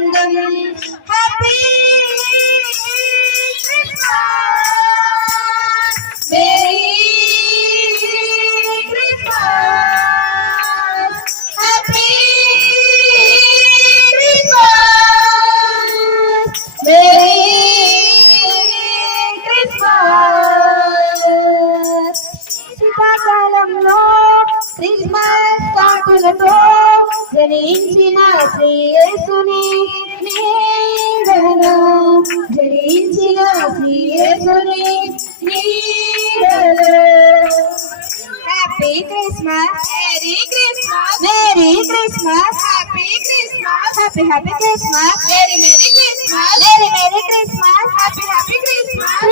ఆనందం. Happy merry Christmas, happy Christmas, merry Christmas. శీతాకాలంలో Christmas కాకులతో జనించిన శ్రీ యేసుని నీడలో, జనించిన శ్రీ యేసుని నీడలో. Happy Christmas, merry Christmas, merry Christmas, happy Christmas, happy happy Christmas, merry merry Christmas, merry merry Christmas, happy happy Christmas.